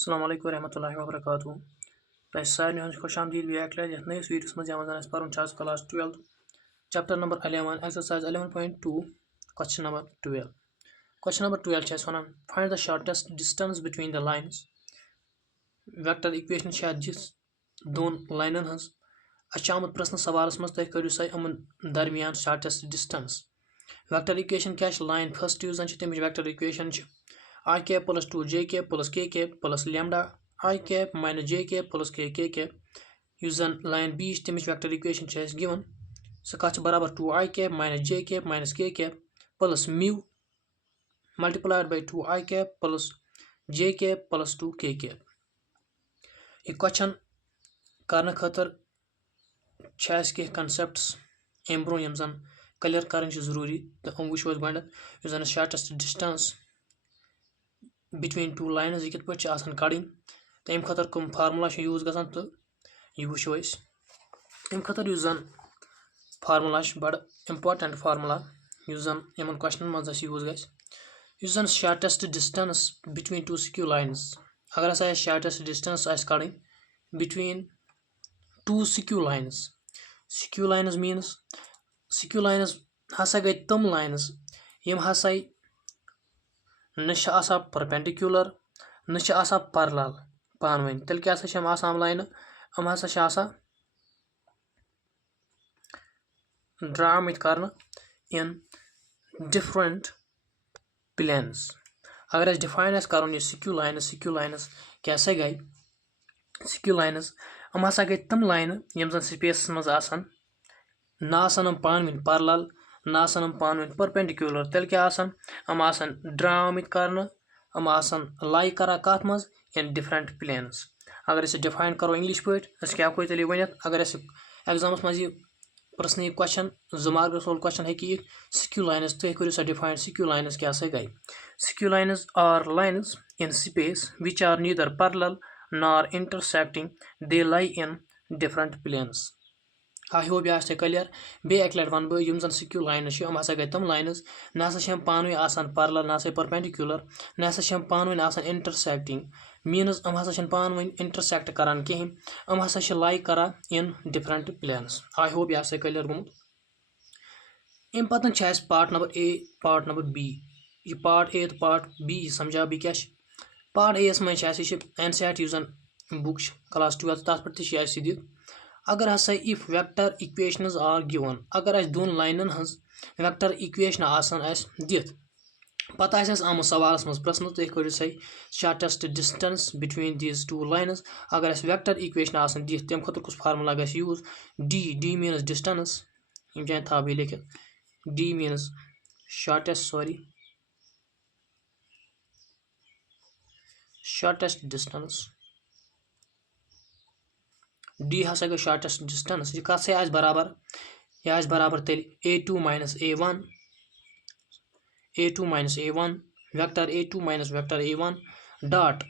अस्सलाम वालेकुम रहमतुल्लाहि व बरकातुहू। तो सारे खुश आमदीद बैक यथ नयस वीडियोस मज यह पर्न class 12 chapter number 11 exercise 11.2 question number 12। Question number 12 one find the shortest distance between the lines. Vector equation जिस दोन लाइन हज आमुत प्रश्न सवाल मज तुम करो सा यमन दरमियान शॉर्टेस्ट डिस्टेंस। वेक्टर इक्वेशन क्या लाइन फर्स्ट यूज तम vector equation I cap plus 2j cap plus k cap plus lambda I cap minus j cap plus k cap यु जन लाइन B तमिच वेक्टर इक्वेशन गिवन सह कत बराबर 2I cap minus j cap minus k cap plus mu multiplied by 2I cap plus j cap plus 2k cap। यह question करने खतर कह कंसेप्ट्स अम ब्रो यम जन क्लियर कर जरूरी तो हम वो गो जन shortest distance between to lines यह कित कड़ तम खतर कम फार्मूला यूज ग तो यह वो अम खतर जन फार्मूला बड़ इम्पार्टेंट फार्मूला जन इन क्वेश्चन मज यूज गन shortest distance between two skew lines. अगर हसा शॉर्टेस्ट डिस्टेंस कड़ between two skew lines means skew lines हसा गई तम लाइन्स यम हसा न परपेंडिकुलर न पैरेलल पान वन तेल क्या लाइन हम हसा ड्रा आमत कर इन डिफरेंट प्लेन्स। अगर डिफाइन कर सिक्यू लाइन्स क्या गई सिक्यू लाइन्स हम हसा गई तम लाइन यम जन स्पेस मज ना हम पान वन पैरेलल ना हम पान वन परपेंडिकुलर तेल क्या हम ड्रा आमत कर हम लाई करा कत मज इन डिफरेंट प्लेन्स। अगर डिफाइन करो इंग्लिश पे क्या तेल वन अगर एग्जामस मज प्रश्न क्वेश्चन 2 मार्क्स वोल क्वेश्चन हे सिक्यू लाइन्स तुम करो सा डिफाइन सिक्यू लाइन्स क्या गई skew lines are lines in space which are neither parallel nor intersecting they lie in different planes. I hope यह क्लियर बे एक लट वन बह जन सिक्यू लाइन्स हम हसा गई तम लाइन्स ना हम पान वन पैरेलल ना परपेंडिकुलर ना हम पान वन इंटरसेक्टिंग मीनस हम हसा पान वन इंटरसेक्ट करान कहें हम हसा लाई करा in different planes. I hope यह क्लियर गोमुत। अम पतन part number A part number B यह पार्ट ए तो पार्ट बी समझा बी क्या पार्ट ए यस मज NCERT जन बुक क्लास 12 तथ पे दिख अगर हसा if vector equations are given अगर दोन लाइन हज वेक्टर इक्वेशन दिख पता आमुत सवाल मज प्रश्न तुम करो सा shortest distance between these two lines. अगर वेक्टर इक्वेशन दिख तम खुद कुछ फार्मूला ग यूज डी मीनस डिस्टेंस यम जान था बे लिखित डी मीनस शॉर्टेस्ट डिस्टेंस डी हसा गई शॉर्टेस्ट डिस्टेंस यह कत से बराबर तेल A2 minus A1 vector A2 minus vector A1 dot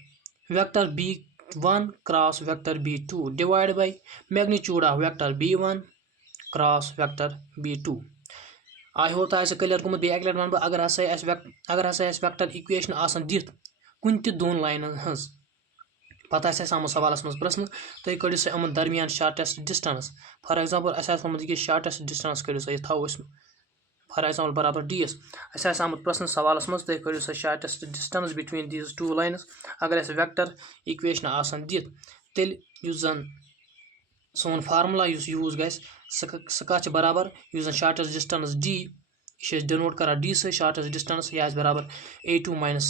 vector B1 cross vector B2 divide by magnitude of vector B1 cross vector B2। I hope तो clear गोमुत बे एक लट वन अगर हसा वेक्टर इक्वेशन दिख कुन त दोन लाइन हज पता आमुत सवाल मज प्रश्न तुम कड़ो सा इन दरमियान शॉर्टेस्ट डिस्टेंस फॉर एग्जाम्पल ये शॉर्टेस्ट डिस्टेंस कड़ो सा थो फॉर एग्जाम्पल बराबर डीएस आमुत प्रश्न सवाल मज तुम कड़ो सा shortest distance between these two lines. अगर वेक्टर इक्वेशन दिख तेल जन सोन फार्मूला यूज ग सह कत बराबर शॉर्टेस्ट डिस्टेंस डी यह डिनोट कर डी से शॉर्टेस्ट डिस्टेंस यह बराबर A2 minus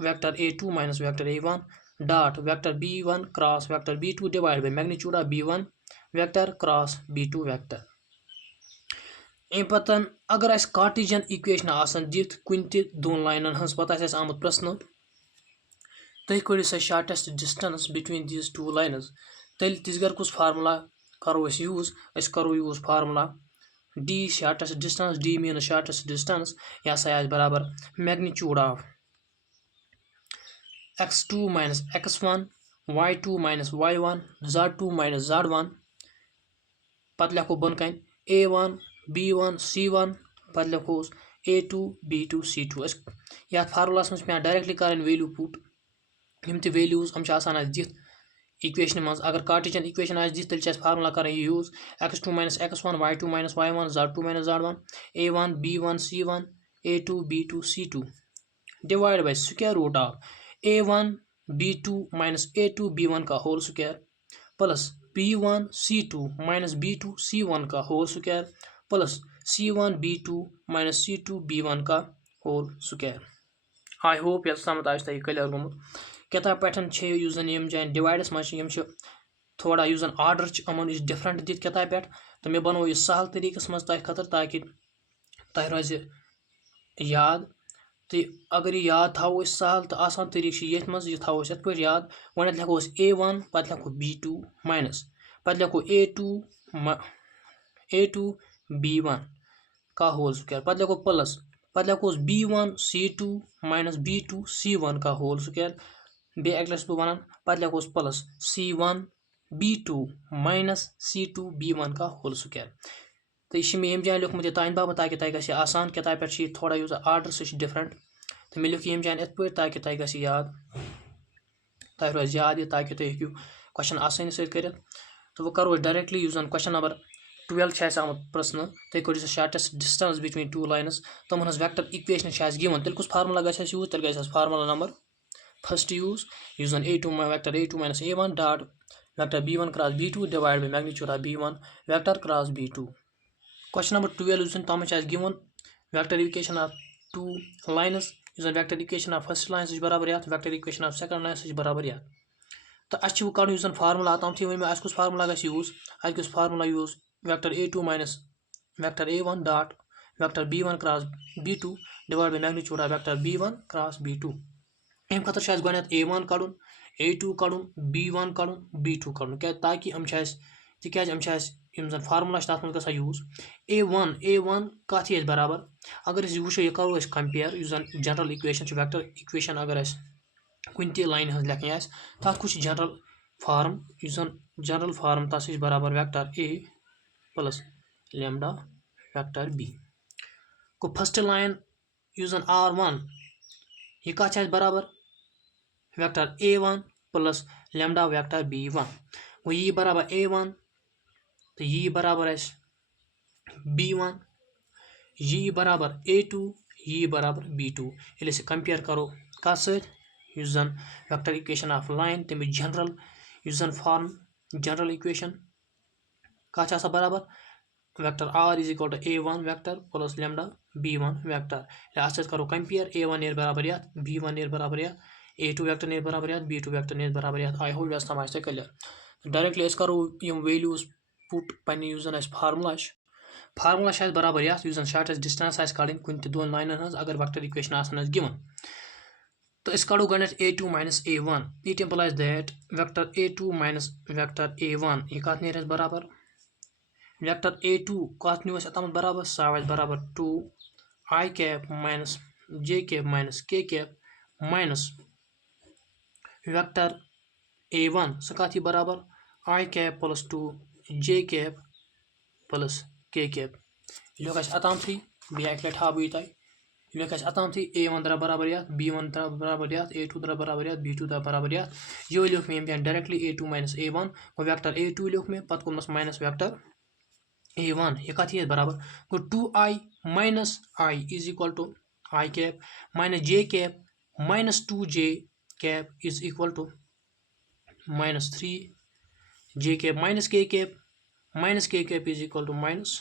vector A1 dot vector B1 cross vector B2 divide by magnitude of B1 vector cross B2 vector. अम पतन अगर कार्टेशियन इक्वेशन दिख कुन त दोन लाइन हज पता आमुत प्रश्न तुम कड़ो सा shortest distance between these two lines तेल तिगर कुछ फार्मूला करो करो use formula D shortest distance D मीनस shortest distance यह हसा बराबर magnitude of x2 minus x1 y2 minus y1 z2 minus z1 पत लिखो बन कन A1 B1 C1 पत लिखो A2 B2 C2 या फार्मूला पे डायरेक्टली कर वैल्यू पुट यम ते वैल्यूज हम दिथ इक्वेशन मज अगर कार्टेशियन इक्वेशन आज दिथ तेल फार्मूला कर use x2 minus x1 y2 minus y1 z2 minus z1 a1 b1 c1 a2 b2 c2 divide by square root of a1 b2 minus a2 b1 का whole square plus b1 c2 minus b2 c1 का whole square plus c1 b2 minus c2 b1 का whole square. I hope ये समझ आज तक clear गोमुत किताब पे यम जान डिवाइडस मं थोड़ा आर्डर अमन डिफरेंट दिख किताब पे तो मे बनो यह सहल तरीकस मज तह खतर ताकि तह रोज याद तो अगर यह याद थो सहल तो आसान तरीक ये मज यह थो ये पे याद गो लिखो a1 पे लिखो b2 माइनस पे लिखो a2 b1 का होल स्क्वायर पे लिखो प्लस पे लिखो b1 c2 minus b2 c1 का होल स्क्वायर बे अगले वन पे लिखो plus c1 b2 minus c2 b1 का होल स्क्वायर तो यह मे यम जान लिखमुत तान बाबत ताकि तह गि आसान किताब पे थोड़ा आर्डर सह डिफरेंट तो मे लिख यम जान इत पे ताकि तह गि याद तह रोज याद यह ताकि तुम हेकू क्वेश्चन आसानी से कर। तो वो करो डायरेक्टली क्वेश्चन नंबर 12 आमुत प्रश्न तुम करो shortest distance between two lines तमन हज वेक्टर इक्वेशन गिवन तेल कुछ फार्मूला गस यूज तेल गस formula number first use a2 vector a2 minus a1 dot vector b1 cross b2 divide by magnitude of b1 vector cross b2। Question number 12 तम given vector equation of two lines vector equation of first line बराबर ये vector equation of second line बराबर ये तो अच्छे वो कड़न formula तम थी वन कुछ फार्मूला गस यूज अस formula use vector a2 minus vector a1 dot vector b1 cross b2 divide by magnitude of vector b1 cross b2 अम खतर a1 कड़न a2 कड़न b1 कड़न b2 कड़न क्या ताकि तिकाज फार्मूला तथ मज ग यूज a1 कथ यह बराबर अगर वो यह करो compare general equation vector equation अगर कुन ती लाइन हज लेखन तथ कुछ जनरल फार्म जनरल फार्म तथ बराबर vector a plus lambda vector b को फर्स्ट लाइन r1 यह कथ बराबर vector a1 plus lambda vector b1 वो यह बराबर a1 तो यह बराबर b1 यह बराबर a2 यह बराबर b2 ये कंपेयर करो कत सत वेक्टर इक्वेशन ऑफ लाइन तम जनरल फॉर्म जनरल इक्वेशन कत बराबर vector r is equal to a1 vector plus lambda b1 vector अत करो कंपेयर a1 नीर बराबर ये b1 नीर बराबर ये a2 वेक्टर नीर बराबर ये b2 वेक्टर नीर बराबर ये आई होप तम आज क्लियर डायरेक्टली करो यम वैल्यूज पुट पे फार्मूला बराबर ये शार्टेस्ट डिस्टेंस कड़न कुन दोन लाइन अगर वेक्टर इक्वेशन गिवन तो कड़ो गो a2 minus a1 it implies that vector a2 minus vector a1 यह कत नीर बराबर वेक्टर a2 कत न्यू तम बराबर सह बराबर 2 I cap minus j cap minus k cap minus vector a1 सह कत बराबर I cap plus 2 j cap plus k cap लिख अतम थी बे अक लट हा बह लिख अतम थी a1 द्रा बराबर ये b1 द्रा बराबर ये a2 द्रा बराबर ये b2 द्रा बराबर ये यो लिख मे डायरेक्टली a2 माइनस a1 गो वेक्टर a2 लिख मे पत कोमस माइनस वेक्टर a1 यह कत बराबर गो 2i minus I is equal to I cap minus j cap minus 2j cap is equal to minus 3j cap minus k cap is equal to minus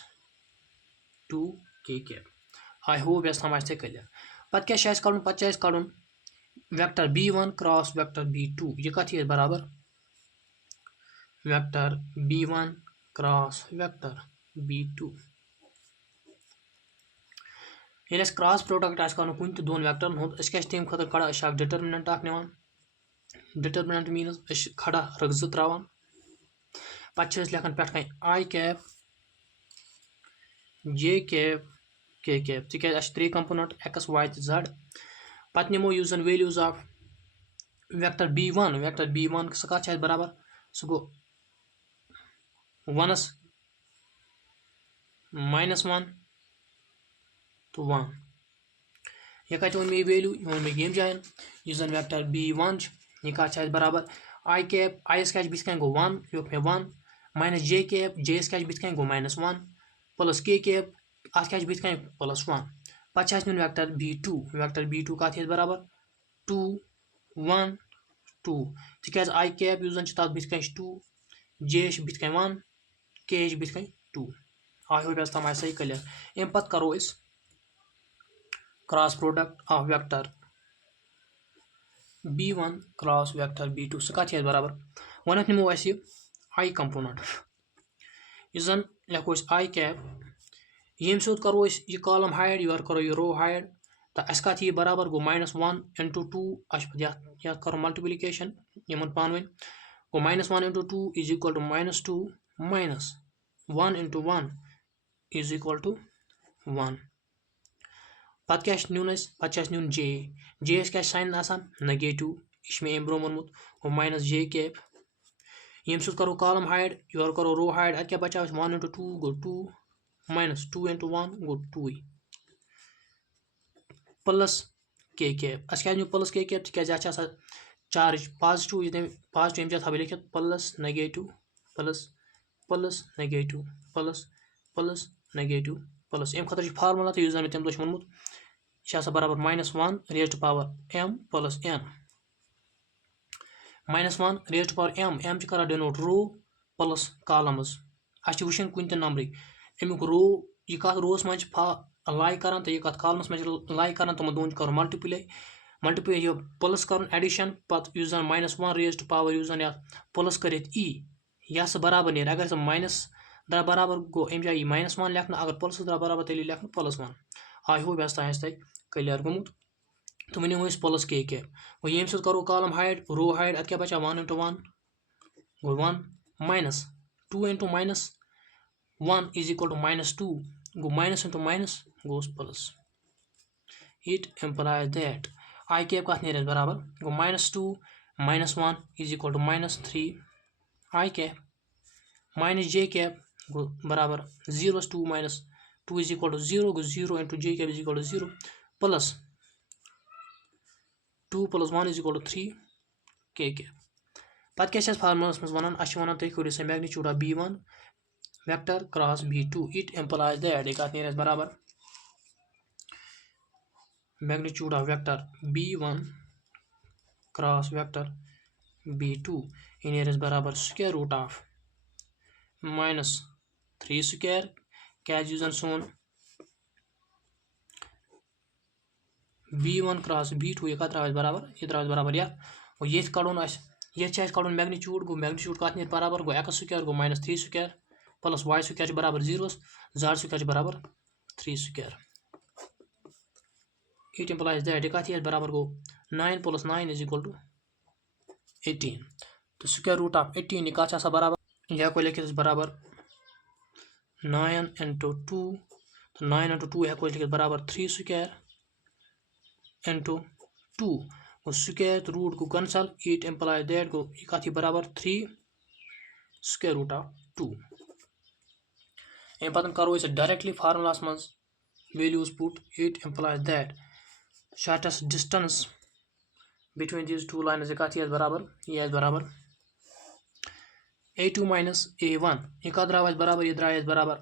2k cap I hope तम आज clear पत क्या कड़न पत कड़न vector b1 cross vector b2 यह कत बराबर vector b1 cross vector b2 ये cross product कर कुन दोन वेक्टरन हुंद तम खुद कड़ा डिटर्मिनेंट निवान डिटर्मिनेंट मीनस खड़ा रग त्रावान पे लेखन पे I cap j cap k cap तिकाज 3 कंपोनेंट x y z पत निमो वैल्यूज ऑफ वेक्टर b1 सह कत बराबर सह गो 1 माइनस 1 तो 1 यह कत वो मे वैल्यू वो मे यम जान वेक्टर b1 यह कत बराबर आई कैप आईस क्या बिथ गो 1 यो मे 1 माइनस जे कैप जेस क्या बिथ गो -1 प्लस के कैप अत क्या बिथ +1 पे नुन वेक्टर b2 कत बराबर 2 1 2 तिकाज आई कैप तथ बिथ 2 जे बिथ 1 के बिथ 2 आई होप तम सही क्लियर अम पत करो cross product of vector b1 cross vector b2 सह कत बराबर वन निमो आई कंपोनेंट इस जन लिखो आई कैप यम सो करो यह कॉलम हाइड योर करो यह रो हाइड तो अस कत बराबर गो -1 × 2 अ करो मल्टीप्लिकेशन इन पान वन गो -1 × 2 = -2 -1 × 1 = 1 पत क्या नुन पे नुन जे जे क्या साइन नेगेटिव यह मे ब्रो वोनमुत गो माइनस जे कैप यम सो करो कॉलम हाइड योर करो रो हाइड अत क्या बचा 1 × 2 गो 2 -2 × 1 गो 2 प्लस के कैप अस क्या प्लस के कैप तिकाज चार्ज पॉजिटिव पॉजिटिव यम थो लिखित plus negative plus plus negative plus plus negative plus अम खतर फार्मूला तो मे तम दह वोनमुत यह बराबर -1 ⁻m + n -1 ⁻m m कर डिनोट रो प्लस कॉलम्स अस वुचन कुन नंबर अमुक रो यह कत रोस मज लाई कर तो यह कत कॉलमस मज लाई कर तुम दोन कर मल्टीप्लाई यह प्लस कर एडिशन पत -1 ⁻⁻ प्लस कर यह बराबर नीर अगर माइनस द्रा बराबर गो अम जाए -1 लेखन अगर प्लस द्रा बराबर तेल लेखन +1 आई होप तम क्लियर गोमुत तो वन प्लस के कैप यम सो करो कॉलम हाइड रो हाइड अत क्या बचा 1 × 1 गो 1 माइनस 2 × -1 = -2 गो माइनस × माइनस गोस plus it implies that I cap कत नीर बराबर गो -2 -1 = -3 I cap minus J cap गो बराबर 0 2 - 2 = 0 गो 0 × जे कैप = 0 प्लस 2 + 1 = 3 के कैप पत क्या फार्मूला मज वन वन तुम करो सा magnitude of b1 vector cross b2 it implies that यह कत नीर बराबर magnitude of vector b1 cross vector b2 यह नीर बराबर स्क्वायर रूट ऑफ -3 स्क्वायर क्या सोन b1 क्रॉस b2 यह कत बराबर यह बराबर ये कड़न ये कड़न मैग्नीट्यूड गो मैग्नीट्यूड कत नीर बराबर गो x स्क्वायर गो -3 स्क्वायर प्लस y स्क्वायर बराबर 0 z स्क्वायर बराबर 3 स्क्वायर इट एम्प्लाइज दैट यह कत बराबर गो 9 + 9 = 18 तो स्क्वायर रूट ऑफ 18 यह कत बराबर यह को लिखित बराबर 9 × 2 तो 9 × 2 हेको लिखित बराबर 3 स्क्वायर × 2 गो स्क्वायर रूट गो कैंसल इट एम्प्लाइज दैट गो यह कत बराबर 3 स्क्वायर रूट ऑफ 2 अम पत करो डायरेक्टली फार्मूला मज values put it implies that shortest distance between these two lines यह कत बराबर यह बराबर a2 - a1 यह कत द्राव बराबर यह द्राव बराबर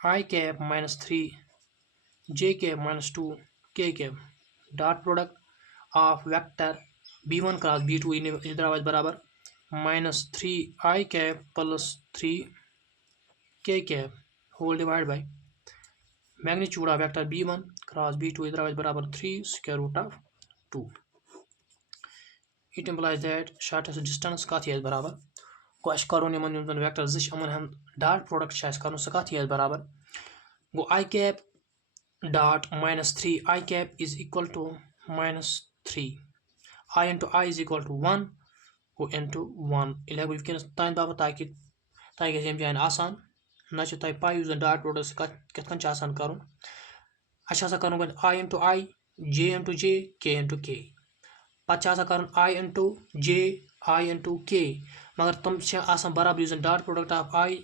आई cap -3 J cap -2 K cap dot product of vector b1 cross b2 यह द्राव बराबर -3 I cap + 3 K cap whole divide by magnitude of vector b1 cross b2 यह द्राव बराबर 3 square root of 2 it implies that shortest distance कत बराबर गो अस करो इन वेक्टर इन डॉट प्रोडक्ट कर सह कत बराबर गो I cap dot -3 I cap is equal to -3 I × I = 1 गो × 1 यह वनस तान बाबत ताकि यम जान आसान ना तुम पाई डॉट प्रोडक्ट कत कर कर I × I J × J K × K पे कर I × J I × K मगर तुम बराबर dot product of I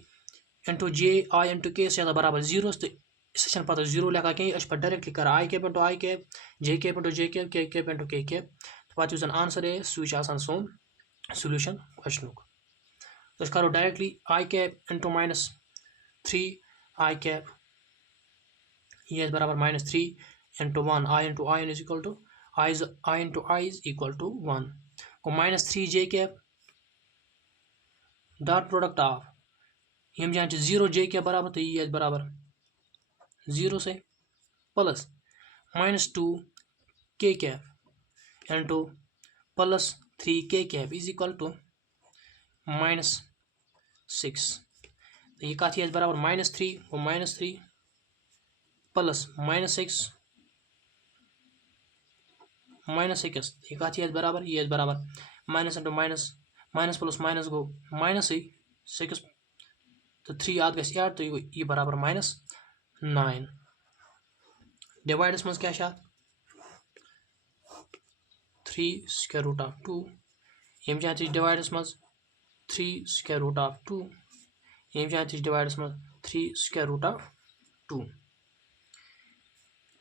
× J I × K सह बराबर 0 तो सह पे 0 लेखा कहीं पे डायरेक्टली कर I cap × I cap J cap × J cap K cap × K cap पत् युस आंसर सू सोन सोल्यूशन क्वेश्चन करो directly I cap into -3 I cap ये बराबर -3 into 1 I into I is equal to I into I is equal to 1 को -3 J cap dot product of यम जान 0 जे कैप बराबर तो ये बराबर 0 से plus -2 K cap into +3 K cap is equal to -6 तो ये कत बराबर -3 वो -3 प्लस -6 -6 ये कत बराबर ये बराबर minus into minus plus minus गो -6 तो 3 आत गस ऐड तो ये बराबर -9 डिवाइडस मज क्या 3 स्क्वायर रूट ऑफ 2 यम जान डिवाइडस मज 3 स्क्वायर रूट ऑफ 2 यम जान डिवाइडस मज 3 स्क्वायर रूट ऑफ 2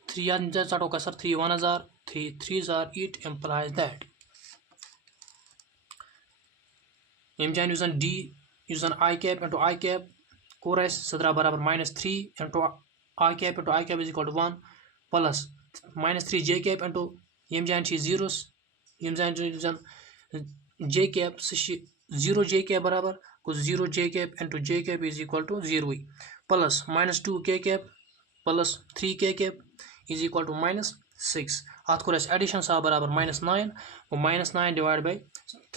3 याद चटो कसर 3 1000 3 3000 इट implies that यम जान यूजन डी यूजन I cap into I cap कोर सदरा बराबर -3 into I cap is equal to 1 plus -3 J cap into यम जान जीरोस यम जान जे कैप 0 जे कैप बराबर को 0 J cap into J cap is equal to 0 plus -2 K cap plus 3 K cap is equal to -6 अत core addition सा बराबर -9 वो -9 divide by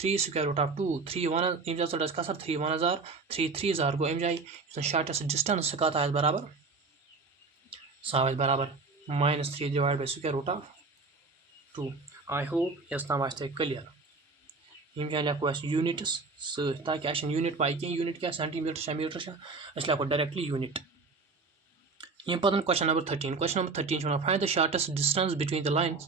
3 square root of 2 3 1 यम जान कसर 3 1000 3 3000 गो एम जाय शॉर्टेस्ट डिस्टेंस कत आए बराबर सा बराबर -3 divide by square root of 2 I hope यस ताम आए क्लियर यम जान लिखो यूनिट्स ताकि अस यूनिट पाई कह यूनिट क्या सेंटीमीटर मीटर अस लिखो डायरेक्टली यूनिट यम पतन question number 13 find the shortest distance between the lines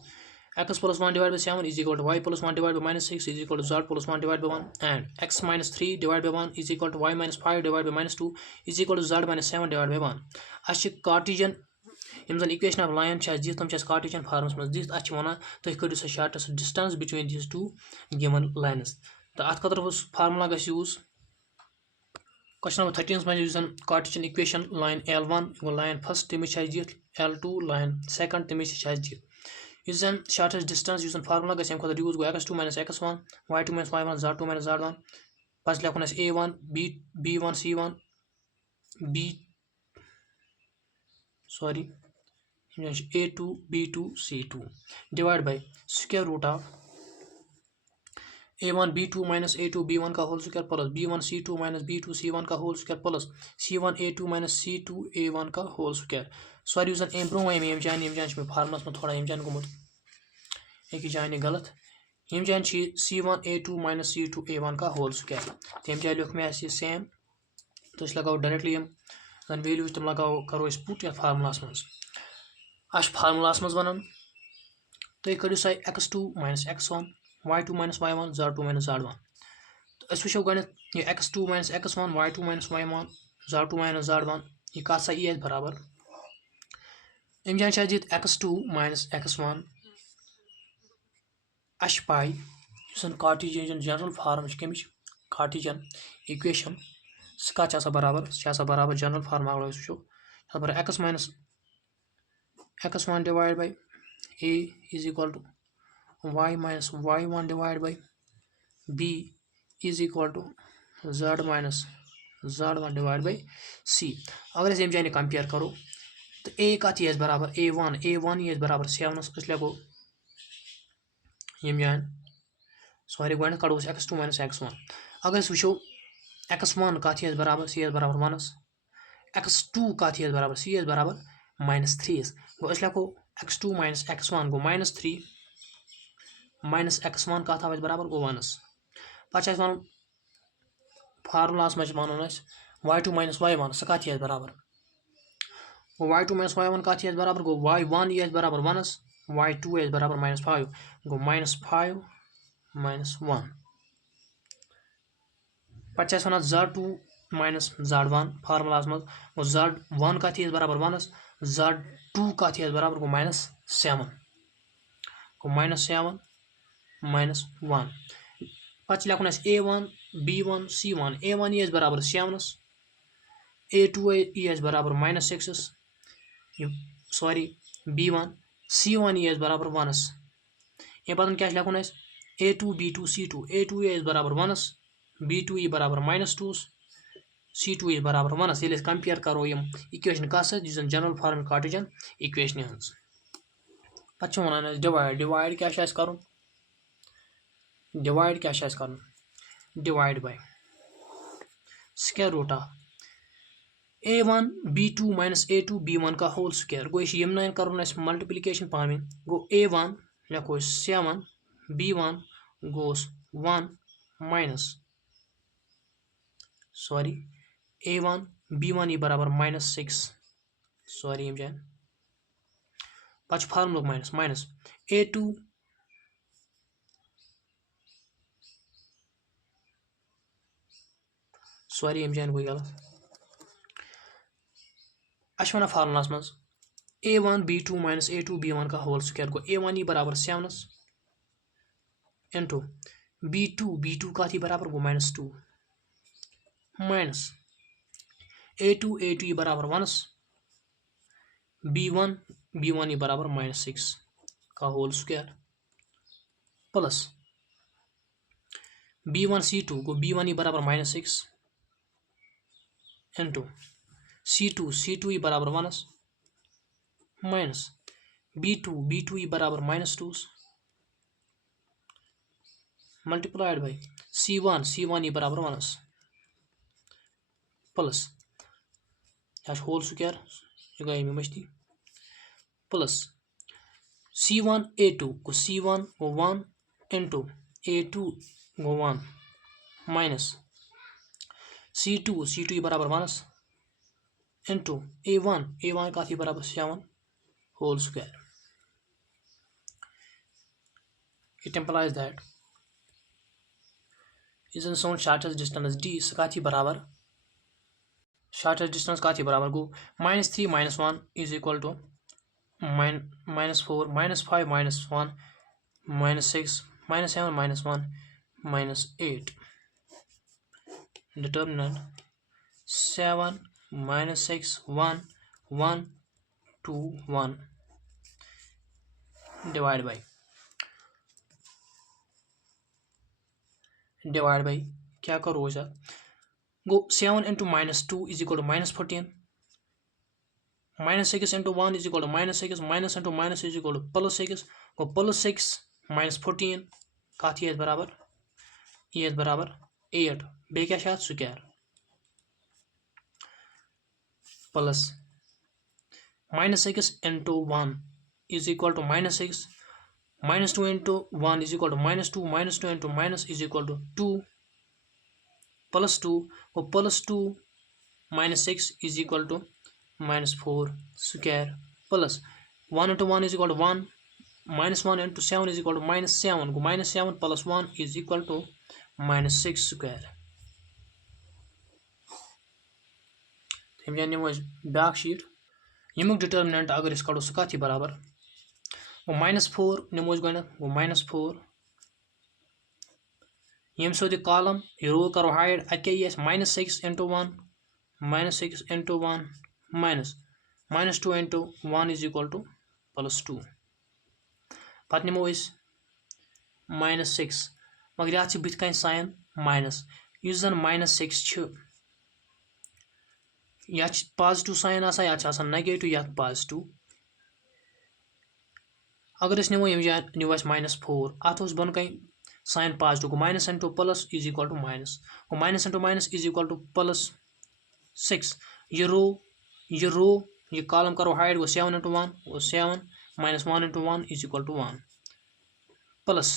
x plus 1 divided by 7 is equal to y plus 1 divided by -6 is equal to z plus 1 divided by 1 and x minus 3 divided by 1 is equal to y minus 5 divided by -2 is equal to z minus 7 divided by 1 us Cartesian यम जन equation of line दित तम Cartesian forms मज दित अत one तुम करो सा shortest distance between these two given lines तो अत खतर फार्मूला गस यूज क्वेश्चन नंबर 13 मज जन Cartesian equation line L1 line first तमिस दित L2 लाइन सेकंड तमिस दित इस जन शॉर्टेस्ट डिस्टेंस यूज फार्मूला गस अम खतर यूज गो x2 x1 y2 y1 z2 z1 पस लिखुन a1 b1 c1 b sorry a2 b2 c2 divide by square root of a1 b2 minus a2 b1 का whole square plus b1 c2 minus b2 c1 का whole square plus c1 a2 minus c2 a1 का whole square sorry यूजन एम ब्रो यम जान formula में थोड़ा यम जान गुमुत एक जान गलत यम जान c1 a2 minus c2 a1 का होल स्क्वायर तम जान लिख मे सेम तो लगाओ डायरेक्टली यम जन वैल्यूज तुम लगाओ करो पुट या फार्मूलास मज अस फार्मूलास मज वन तुम करो सा x2 x1 y2 y1 z2 z1 तो अस वो गो ये x2 x1 y2 y1 z2 z1 ये कत सा ये बराबर अम जान दित x2 x1 अस पाई कार्टेशियन जनरल फार्म कमिच कार्टेशियन इक्वेशन सह बराबर जनरल फार्म अगर वो बराबर x1 divide by a is equal to y minus y1 divided by b is equal to z minus z1 divided by c अगर इस जाने कंपेयर करो तो a कत ये बराबर a1 ये बराबर 7 अस लिखो यम जान सॉरी गो कड़ो x2 x1 अगर वो x1 कत ये बराबर c बराबर 1 x2 कत ये बराबर c बराबर -3 गो अस लिखो x2 x1 गो -3 माइनस x1 कत आव बराबर गो 1 पे वन फार्मूलास मज वन y2 y1 सह कत बराबर गो y2 y1 कत बराबर गो y1 ये बराबर 1 y2 ये बराबर -5 गो -5 -1 पे वन z2 z1 फार्मूलास मज गो z1 कत बराबर 1 z2 कत बराबर गो -7 गो -7 माइनस 1 पे लिखन A1 B1 C1 A1 यी बराबर 7 A2 यी बराबर -6 सॉरी B1 C1 यी बराबर 1 ये पतन क्या लिखन A2 B2 C2 A2 यी बराबर 1 B2 यी बराबर -2 C2 यी बराबर 1 ये कंपेयर करो यम इक्वेशन कस जनरल फॉर्म कार्टेशियन इक्वेशन हज पे वन डिवाइड डिवाइड क्या कर डिवाइड क्या कर divide by square root of A1 B2 minus A2 B1 का होल स्क्वायर गो यम नाइन कर मल्टीप्लिकेशन पावे गो A1 लिखो 7 B1 गोस 1 माइनस सॉरी A1 B1 यी बराबर -6 सॉरी यम जान पे फार्मूल माइनस माइनस A2 सॉरी यम जान गई गलत अश वन फार्मूलस मज A1 B2 minus A2 B1 का होल स्क्वायर गो A1 यी बराबर 7 इंटू B2 B2 का थी बराबर गो -2 माइनस A2 यी बराबर 1 B1 B1 यी बराबर -6 का whole square plus B1 C2 गो B1 यी बराबर -6 इंटू C2 यी बराबर 1 माइनस B2 यी बराबर -2 मल्टीप्लाइड बाय C1 यी बराबर 1 प्लस होल स्क्वायर यह गई मस्ती प्लस C1 A2 को C1 गो 1 इंटू A2 गो 1 माइनस C2 यी बराबर 1 इंटू A1 का थी बराबर 7 whole square it implies that is सोन शॉर्टेस्ट डिस्टेंस D सका थी बराबर शॉर्टेस्ट डिस्टेंस का थी बराबर गो -3 -1 is equal to -4 -5 -1 -6 -7 -1 -8 determinant 7 -6 1 1 2 1 divide by क्या करो सर गो 7 into -2 is equal to -14 -6 into 1 is equal to -6 minus into minus is equal to +6 गो +6 -14 कत यी बराबर यी बराबर 8 बे क्या square plus -6 into 1 is equal to -6 -2 into 1 is equal to -2 -2 into minus is equal to 2 +2 गो +2 -6 is equal to -4 square plus 1 into 1 is equal to 1 -1 into 7 is equal to -7 गो -7 + 1 इज इक्वल टू -6 स्क्वायर ब्या शीट यमुक determinant अगर कड़ो सह कत बराबर गो -4 नमो गो -4 यम सो कॉलम यह रो करो हाइड अत -6 into 1 -6 into 1 minus -2 into 1 is equal to +2 पे नमो -6 मगर ये बुत कन साइन माइनस इस जन -6 या पॉजिटिव साइन या नेगेटिव या पॉजिटिव अगर नमो यम जान न्यू -4 अत बन कन साइन पॉजिटिव गो minus into plus is equal to minus गो minus into minus is equal to +6 ये रो ये कॉलम करो हाइड गो 7 इंटू 1 गो 7 -1 into 1 is equal to 1 plus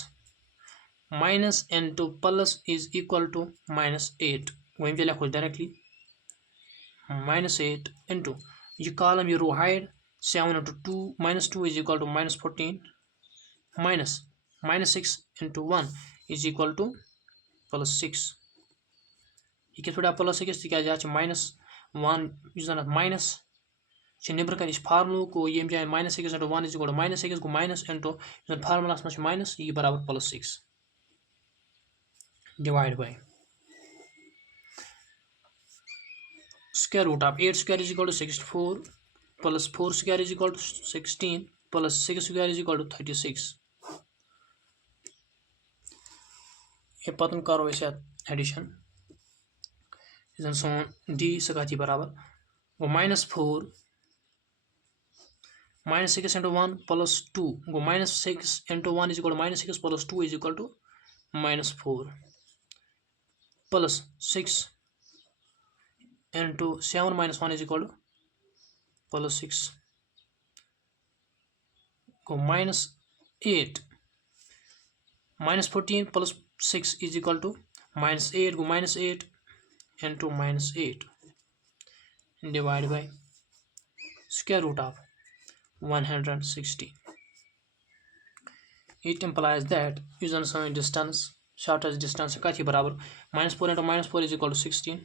minus into plus is equal to -8 वही लिखो डायरेक्टली -8 इंटू ये कॉलम ये रो हाइड 7 into 2 -2 is equal to -14 minus -6 into 1 is equal to +6 यह कित पे +6 तक -1 माइनस नबर कन फार्मूल को ये जाए -6 × 1 = -6 गो माइनस इंटू फार्मूलास मज माइनस ये बराबर +6 divide by square root of 8 square = 64 + 4 square = 16 + 6 square = 36 ये पतन करो एडिशन सोन डी सकाती बराबर गो -4 -6 × 1 + 2 गो -6 × 1 = -6 + 2 = -4 + 6 into 7 - 1 = +6 go -8 -14 + 6 is equal to -8 go -8 into -8 divided by square root of 160. It implies that using some distance shortest distance kathi barabar -4 into -4 is equal to 16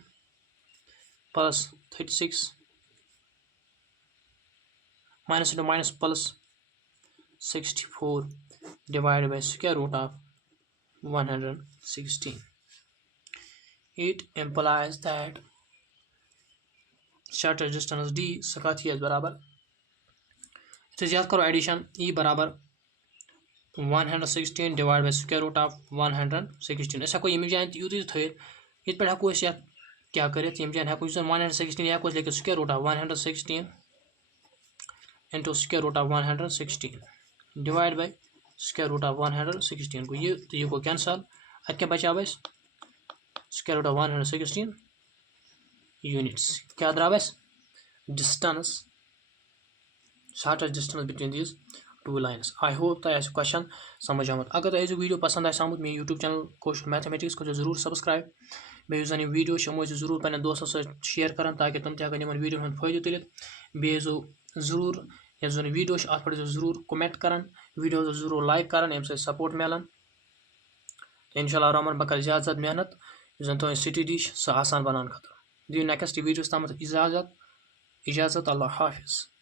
plus 36 minus into minus plus 64 divided by square root of 116. It implies that shortest distance d सकाथी है बराबर इसे याद करो addition e बराबर 116 divided by square root of 116 ऐसा कोई image जाए use थे ये पे हको या क्या करे ये जाए हको 116 या को लेके square root of 116 into square root of 116 divided by square root of 116 को ये को कैंसल अब क्या बचा बस square root of 116 units क्या द्रा बस distance shortest distance between these two lines. I hope that ऐसे क्वेश्चन समझ आमत अगर तो ऐसे वीडियो पसंद आए आमुत मेरे यूट्यूब चैनल कोशिश मैथमेटिक्स को जरूर सब्सक्राइब बेस जन वीडियो जरूर पे दोस्तों से शेयर कर ताकि तुम तक वीडियो हूँ फायदे तुलित बेस जरूर यह जो वीडियो अत पे जरूर कमेंट कर वीडियो जरूर लाइक कर सपोर्ट मिलान इंशाल्लाह रहमान बह कर ज़्यादा ज़्यादा मेहनत जन तुम स्टडी सह आसान बनान खतर दिव नेक्स्ट वीडियो तम इजाज़त अल्लाह हाफिज़.